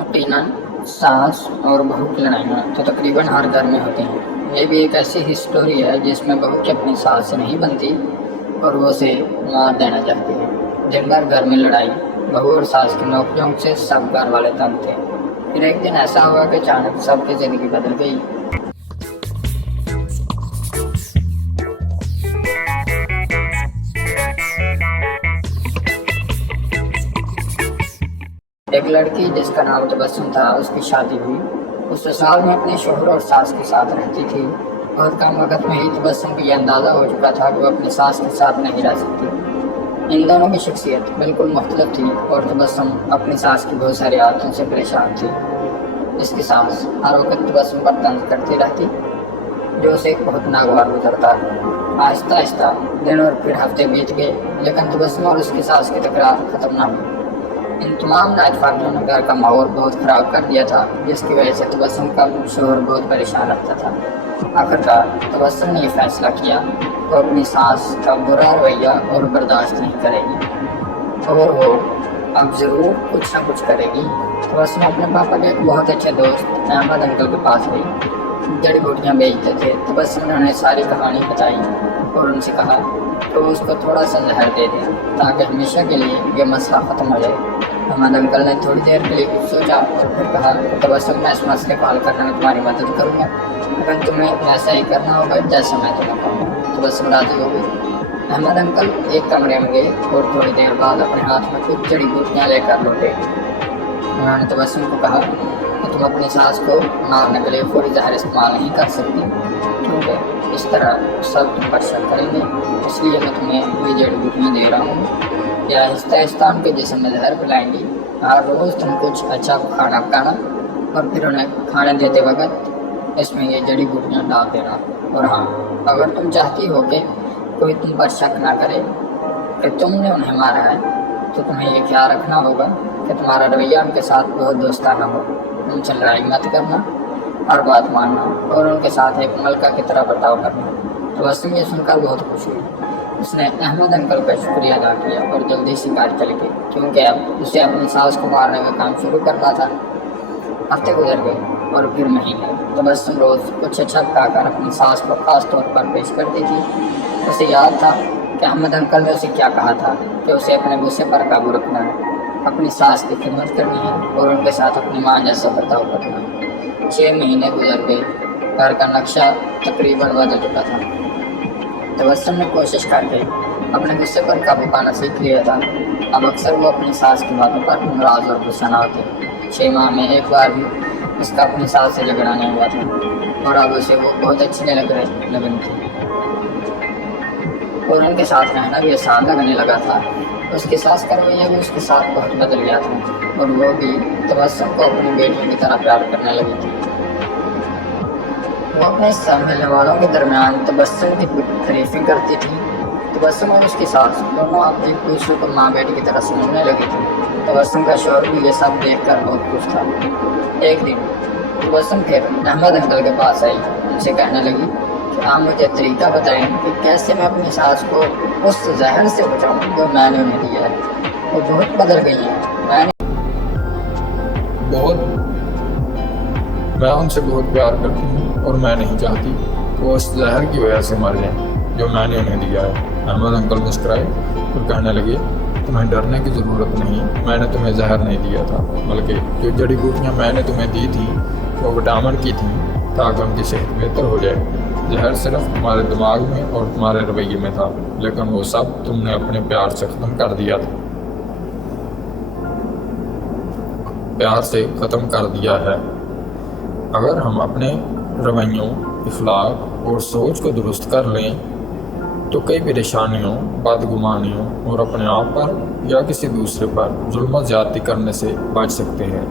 यकीनन सास और बहू की लड़ाइयाँ तो तकरीबन हर घर में होती हैं। ये भी एक ऐसी ही स्टोरी है जिसमें बहू की अपनी सास से नहीं बनती और वो उसे मार देना चाहती है। दिन भर घर में लड़ाई, बहू और सास की नोक-झोंक से सब घर वाले तंग थे। फिर एक दिन ऐसा हुआ कि अचानक सबकी ज़िंदगी बदल गई। एक लड़की जिसका नाम तबस्सुम था, उसकी शादी हुई। उस ससुराल में अपने शोहर और सास के साथ रहती थी। बहुत कम वक्त में ही तबस्सुम को यह अंदाज़ा हो चुका था कि वो अपनी सास के साथ नहीं रह सकती। इन दोनों की शख्सियत बिल्कुल मुख्तलिफ थी और तबस्सुम अपनी सास की बहुत सारी आदतों से परेशान थी। इसकी सास हर वक्त तबस्सुम पर तंज करती रहती, जो उसे बहुत नागवार गुजरता। आहिस्ता आहिस्ता दिन और फिर हफ्ते बीत गए, लेकिन तबस्सुम और उसकी सास की तकरार खत्म न हुई। इन तमाम नाइतफाकियों ने घर का माहौल बहुत ख़राब कर दिया था, जिसकी वजह से तबस्सुम का शोहर बहुत परेशान रहता था। आखिरकार तबस्सुम ने फैसला किया वो अपनी सास का बुरा रवैया और बर्दाश्त नहीं करेगी और वो अब ज़रूर कुछ न कुछ करेगी। तबस्सुम अपने पापा के एक बहुत अच्छे दोस्त अहमद अंकल के पास गई। जड़ी बूटियाँ बेचते थे। तबस्सुम ने उन्हें सारी कहानी बताई और उनसे कहा तो उसको थोड़ा सा जहर दे दें ताकि हमेशा के लिए ये मसला ख़त्म हो जाए। अहमद अंकल ने थोड़ी देर के लिए कुछ सोचा और फिर कहा तबस्सुम, मैं इस मसले को हल करने में तुम्हारी मदद करूँगा, लेकिन तुम्हें वैसा ही करना होगा जैसा मैं तुम्हें कहूँगा। तबस्सुम राजी हो गई। अहमद अंकल एक कमरे में गए और थोड़ी देर बाद अपने हाथ में कुछ जड़ी बूटियाँ लेकर लौटे। उन्होंने तबस्सुम को कहा कि तुम अपनी सास को मारने के लिए फौरी जहर इस्तेमाल नहीं कर सकती, क्योंकि इस तरह सब तुम पर शक करेंगे, इसलिए मैं तुम्हें ये जड़ी बूटियाँ दे रहा हूँ। या आहिस्ता आहिस्ता उनके जिस्म में जहर पिलाएंगी। हर रोज़ तुम कुछ अच्छा खाना पकाना और फिर उन्हें खाने देते वक्त इसमें ये जड़ी बूटियाँ डाल देना। और हाँ, अगर तुम चाहती हो कि कोई तुम पर शक ना करे कि तुमने उन्हें मारा है, तो तुम्हें ये ख्याल रखना होगा कि तुम्हारा रवैया उनके साथ बहुत दोस्ताना हो। उनसे लड़ाई मत करना, हर बात मानना और उनके साथ एक मलका की तरह बर्ताव करना। तो तबस्सुम ये सुनकर बहुत खुश हुई। उसने अहमद अंकल का शुक्रिया अदा किया और जल्दी से घर चली गई, क्योंकि अब उसे अपनी सास को मारने का काम शुरू करना था। हफ्ते गुजर गए और फिर महीने। तबस्सुम रोज़ कुछ अच्छा पकाकर अपनी सास को खास तौर पर पेश करती थी। उसे याद था कि अहमद अंकल ने उसे क्या कहा था कि उसे अपने गुस्से पर काबू रखना है, अपनी सास की खिदमत करनी है और उनके साथ अपनी माँ जैसा बर्ताव करना है। 6 महीने गुजर गए। घर का नक्शा तकरीबन बदल चुका था। तबस्सुम ने कोशिश करके अपने गुस्से पर काबू पाना सीख लिया था। अब अक्सर वो अपनी सास की बातों पर नाराज़ और गुस्सा न होती। 6 माह में एक बार भी उसका अपनी सास से झगड़ा नहीं हुआ था और अब उसे वो बहुत अच्छी लगनी थी और उनके साथ रहना भी आसान लगने लगा था। उसकी सास का रवैया भी उसके साथ बहुत बदल गया था और वो भी तबस्सुम को अपनी बेटियों की तरह प्यार करने लगी थी। वो अपने सामने वालों के दरमियान तबस्सुम की तारीफें करती थी। तबस्सुम और उसकी सास दोनों अब एक दूसरे को माँ बेटी की तरह समझने लगी थी। तबस्सुम का शौहर भी ये सब देखकर बहुत खुश था। एक दिन तबस्सुम फिर अहमद अंकल के पास आई। उनसे कहने लगी कि आप मुझे तरीका बताएं कि कैसे मैं अपनी सास को उस जहर से बचाऊं जो मैंने उन्हें दिया है। वो बहुत बदल गई है। मैं उनसे बहुत प्यार करती हूँ और मैं नहीं चाहती कि वो उस जहर की वजह से मर जाएं जो मैंने उन्हें दिया है। अहमद अंकल मुस्कुराए और कहने लगे तुम्हें डरने की ज़रूरत नहीं, मैंने तुम्हें जहर नहीं दिया था, बल्कि जो जड़ी बूटियाँ मैंने तुम्हें दी थी वो विटामिन की थी ताकि उनकी सेहत बेहतर हो जाए। जहर सिर्फ तुम्हारे दिमाग में और तुम्हारे रवैये में था, लेकिन वो सब तुमने अपने प्यार से ख़त्म कर दिया था। प्यार से ख़त्म कर दिया है। अगर हम अपने रवैयों, इखलाक और सोच को दुरुस्त कर लें तो कई परेशानियों, बदगुमानियों और अपने आप पर या किसी दूसरे पर जुल्म ज़्यादती करने से बच सकते हैं।